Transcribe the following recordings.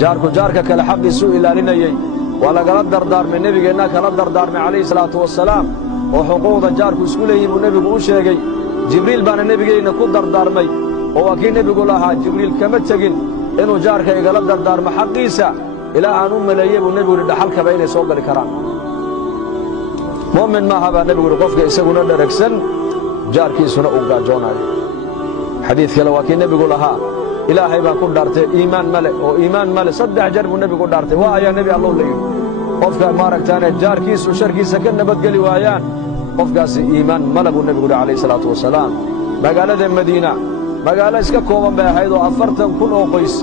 jaarku jaarka kale xaqiisu ilaalinayay waa lagala dardaarmay nebigeenna kala dardaarmay calayhi salaatu wasalaam oo xuquuqda jaarku isku leeyihin buu nebigu u sheegay jibriil baana nebigeenna ku dardaarmay oo waa kii nebigu lahaa jibriil kama tegin inuu jaarka igala dardaarmo xaqiisa ilaa aan u maleeyey buu nebigu yidhi dhaxalkaba inay soo gali karaan mu'min maaha baa nebigu yidhi qofka isaguna dheragsan jaarkiisuna uu gaajoonayo xadiid kale waa kii nebigu lahaa ilaahay baan ku dhaartay iimaan male oo iimaan male 3 jeer buu nebigu dhaartay waa ayaa nebi allow la yidhi qofka maaragtaane jaarkiisu sharkiisa ka nabadgeli waayaan qofkaasi iimaan male buu nebigu yidhi calayhi salaatu wasalaam magaalada madiina magaalo iska kooban bay ahayd oo 40,000 oo qoys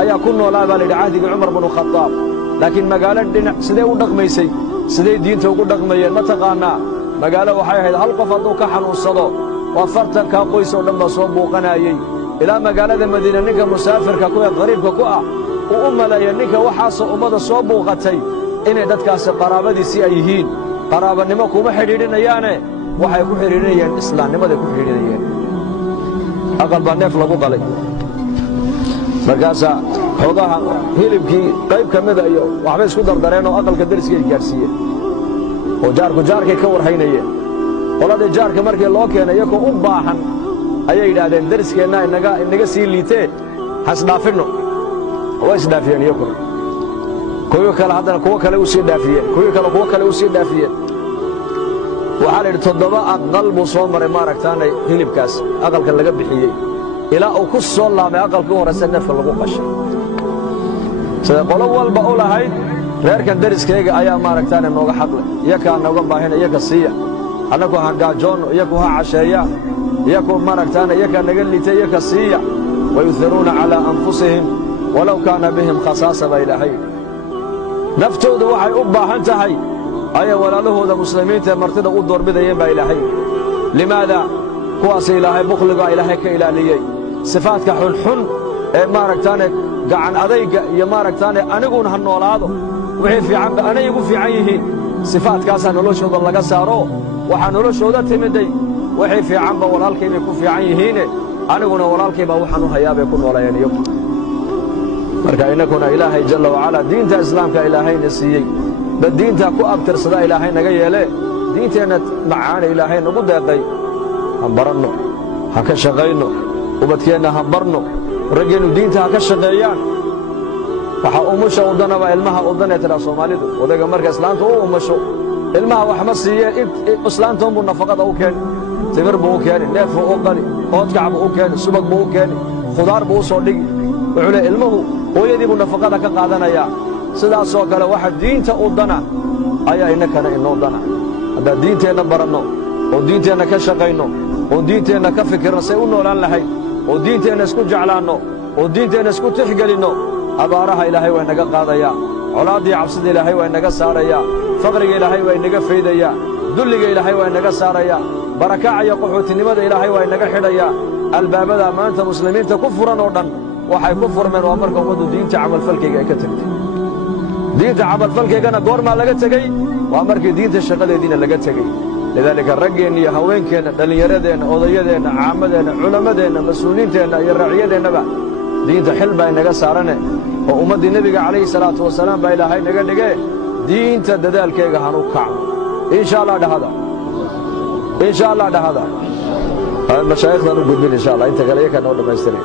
ayaa ku noolaa baa la yidhi cahdigii cumar binu khadaab laakiin magaalo dhinac sidee u dhaqmaysay siday diinta ugu dhaqmayeen ma taqaannaa magaalo waxay ahayd hal qof hadduu ka xanuunsado oo 40 qoys oo dhan baa soo buuqanaayey ilaa magaalada madiina ninka musaafirka ku ee qariibka ku ah uu u maleeya ninka waxaasoo ummada soo buuqatay inay dadkaasi qaraabadiisii ay yihiin qaraabanimo kuma xidhiidhinayaane waxay ku xidhiidhinayeen islaamnimaday ku xidhiidhinayeen aqal baa neef lagu qalay markaasaa xoogaha hilibkii qayb ka mida iyo waxbay isku dardareen oo aqalka deriskay gaadhsiiyeen oo jaarku jaarkay ka warhaynayeen qoladii jaarka markii loo keenay iyagoo u baahan ayay yidhaahdeen deriskeenna inaga sii liitee hasdhaafinno waa isdhaafiyeen iyagu kuwo kale haddana kuwo kale u sii dhaafiyeen kuwo kale u sii dhaafiyeen waxaa la yidhi 7 aqal buu soo maray maaragtaanay hilibkaas aqalka laga bixiyey ilaa uu ku soo laamay aqalkii horeyse neefka lagu qashay sida qolo walba u lahayd reerkan deriskayga ayaa maaragtaane nooga xaqlay iyakaa nooga baahina iyaka siiya annagu ha gaajoonno iyaku ha casheeyaan iyaku maaragtaane iyakaa naga liitay iyaka siiya wayuhiruuna calaa anfusihim walow kaana bihim khasaasa baa ilaahay naftooda waxay u baahan tahay ayay walaalahooda muslimiinta ee martida u doorbidayeen baa ilaahay limaada kuwaas ilaahay bukhligaa ilaahay ka ilaaliyey sifaadka xunxun ee maaragtaane gacan adayga iyo maaragtaane aniguuna ha noolaado wixii fiicanba anay igu fiican yihiin sifaadkaasaa noloshooda laga saaro waxaa noloshooda timiday wixii fiicanba walaalkay bay ku fiican yihiine aniguna walaalkay baa waxaan u hayaa bay ku noolayeen iyagu marka innakuna ilaahay jalla wacalaa diinta islaamka ilaahayna siiyey bal diinta ku abtirsada ilaahay naga yeelee diinteenna macaana ilaahay nagu deeqay han baranno ha ka shaqayno ubadkeenna han barno raggeennu diinta ha ka shaqeeyaan waxaa umusha udanaba ilmaha udanee tidhaa soomaalidu odayga marka islaanta u umasho ilmaha wax ma siiyee islaantoonbuu nafaqada u keeni timir buu u keeni neef buu u qali oodkac buu u keeni subag buu u keeni khudaar buu u soo dhigi wuxuu leey ilmuhu hooyadii buu nafaqada ka qaadanayaa sidaasoo kale waxa diinta u dana ayaa innakana inoo dana haddaan diinteenna baranno oo diinteenna ka shaqayno oo diinteenna ka fikirno say u noolaan lahayd oo diinteenna isku jeclaanno oo diinteenna isku tixgelinno abaaraha ilaahay waa inaga qaadayaa colaaddii cabsida ilaahay waa inaga saarayaa faqriga ilaahay waa inaga faydayaa dulliga ilaahay waa inaga saarayaa barakaaca iyo qaxootinimada ilaahay waa inaga xidhayaa albaabada maanta muslimiinta ku furan oo dhan waxay ku furmeen waa marka ummaddu diinta camalfalkayga ay ka tegtay diinta camalfalkaygana goormaa laga tegey waa markii diinta shaqadeediina laga tegey lidaalika raggeenna iyo haweenkeenna dhallinyaradeenna odayadeenna caamadeenna culammadeenna mas-uuliyiinteenna iyo raaciyadeennaba diinta xil baa inaga saarane oo ummaddii nebiga calayhi salaatu wasalaam baa ilaahay naga dhigee diinta dadaalkayga hanu kacno insha allah dhahada mashaayikhdan u gudbin insha allah inta kale iyakaa noo dhammaystiray